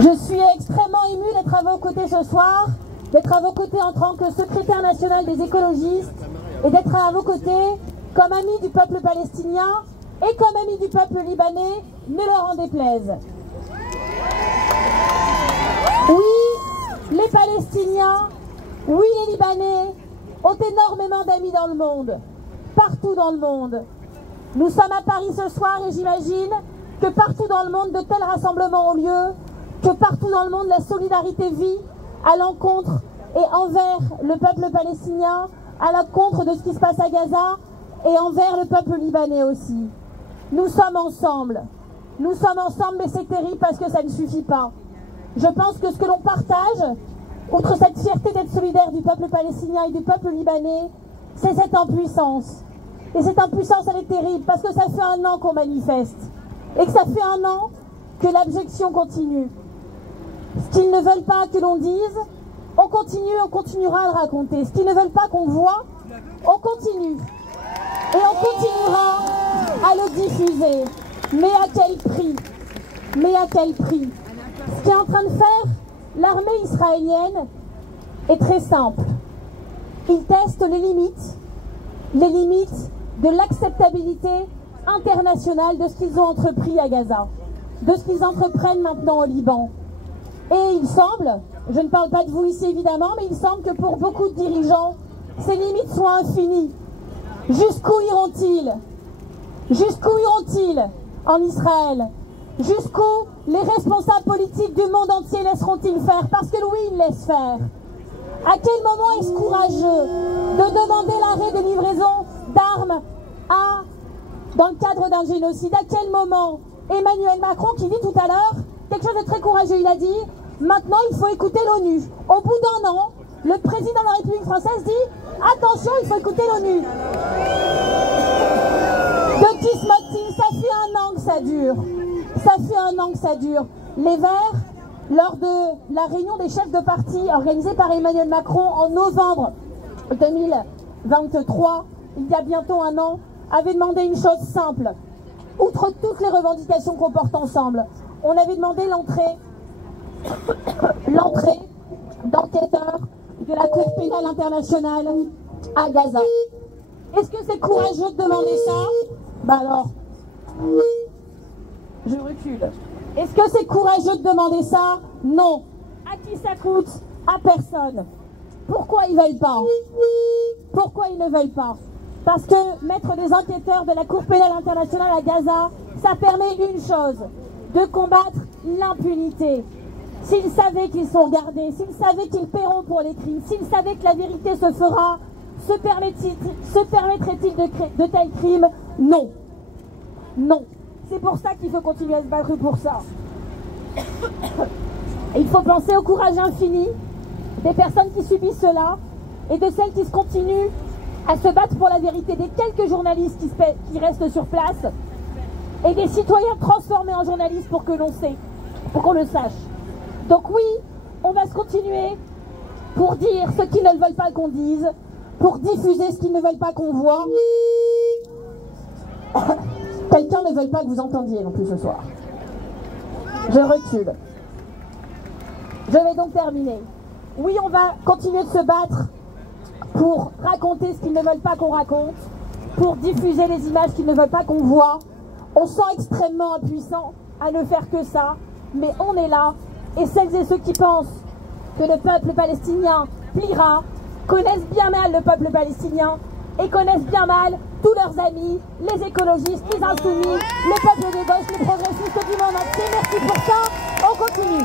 Je suis extrêmement émue d'être à vos côtés ce soir, d'être à vos côtés en tant que secrétaire national des écologistes et d'être à vos côtés comme ami du peuple palestinien et comme ami du peuple libanais, ne leur en déplaise. Oui, les Palestiniens, oui les Libanais ont énormément d'amis dans le monde, partout dans le monde. Nous sommes à Paris ce soir et j'imagine que partout dans le monde de tels rassemblements ont lieu, que partout dans le monde la solidarité vit à l'encontre et envers le peuple palestinien, à l'encontre de ce qui se passe à Gaza et envers le peuple libanais aussi. Nous sommes ensemble, mais c'est terrible parce que ça ne suffit pas. Je pense que ce que l'on partage, outre cette fierté d'être solidaire du peuple palestinien et du peuple libanais, c'est cette impuissance. Et cette impuissance, elle est terrible parce que ça fait 1 an qu'on manifeste et que ça fait 1 an que l'abjection continue. Ce qu'ils ne veulent pas que l'on dise, on continue, on continuera à le raconter. Ce qu'ils ne veulent pas qu'on voit, on continue. Et on continuera à le diffuser. Mais à quel prix? Mais à quel prix? Ce qu'est en train de faire l'armée israélienne est très simple. Ils testent les limites de l'acceptabilité internationale de ce qu'ils ont entrepris à Gaza, de ce qu'ils entreprennent maintenant au Liban. Et il semble, je ne parle pas de vous ici évidemment, mais il semble que pour beaucoup de dirigeants, ces limites soient infinies. Jusqu'où iront-ils? Jusqu'où iront-ils en Israël? Jusqu'où les responsables politiques du monde entier laisseront-ils faire? Parce que oui, ils laissent faire. À quel moment est-ce courageux de demander l'arrêt de livraison d'armes dans le cadre d'un génocide? À quel moment Emmanuel Macron, qui dit tout à l'heure quelque chose de très courageux, il a dit « Maintenant, il faut écouter l'ONU ». Au bout d'1 an, le président de la République française dit « Attention, il faut écouter l'ONU ». De qui se moque-t-il? Ça fait 1 an que ça dure. Ça fait 1 an que ça dure. Les Verts, lors de la réunion des chefs de parti organisée par Emmanuel Macron en novembre 2023, il y a bientôt 1 an, avaient demandé une chose simple. Outre toutes les revendications qu'on porte ensemble, on avait demandé l'entrée d'enquêteurs de la Cour pénale internationale à Gaza. Est-ce que c'est courageux de demander ça? Bah alors, je recule. Est-ce que c'est courageux de demander ça? Non. À qui ça coûte? À personne. Pourquoi ils ne veulent pas? Pourquoi ils ne veulent pas? Parce que mettre des enquêteurs de la Cour pénale internationale à Gaza, ça permet une chose, de combattre l'impunité. S'ils savaient qu'ils sont regardés, s'ils savaient qu'ils paieront pour les crimes, s'ils savaient que la vérité se fera, se permettrait-il de tels crimes? Non. Non. C'est pour ça qu'il faut continuer à se battre pour ça. Il faut penser au courage infini des personnes qui subissent cela et de celles qui continuent à se battre pour la vérité, des quelques journalistes qui restent sur place et des citoyens transformés en journalistes pour que l'on sait, pour qu'on le sache. Donc oui, on va se continuer pour dire ce qu'ils ne veulent pas qu'on dise, pour diffuser ce qu'ils ne veulent pas qu'on voit. Quelqu'un ne veut pas que vous entendiez non plus ce soir. Je recule. Je vais donc terminer. Oui, on va continuer de se battre pour raconter ce qu'ils ne veulent pas qu'on raconte, pour diffuser les images qu'ils ne veulent pas qu'on voit. On sent extrêmement impuissant à ne faire que ça, mais on est là. Et celles et ceux qui pensent que le peuple palestinien pliera, connaissent bien mal le peuple palestinien et connaissent bien mal tous leurs amis, les écologistes, les insoumis, le peuple de gauche, les progressistes du monde entier. Merci pour ça, on continue.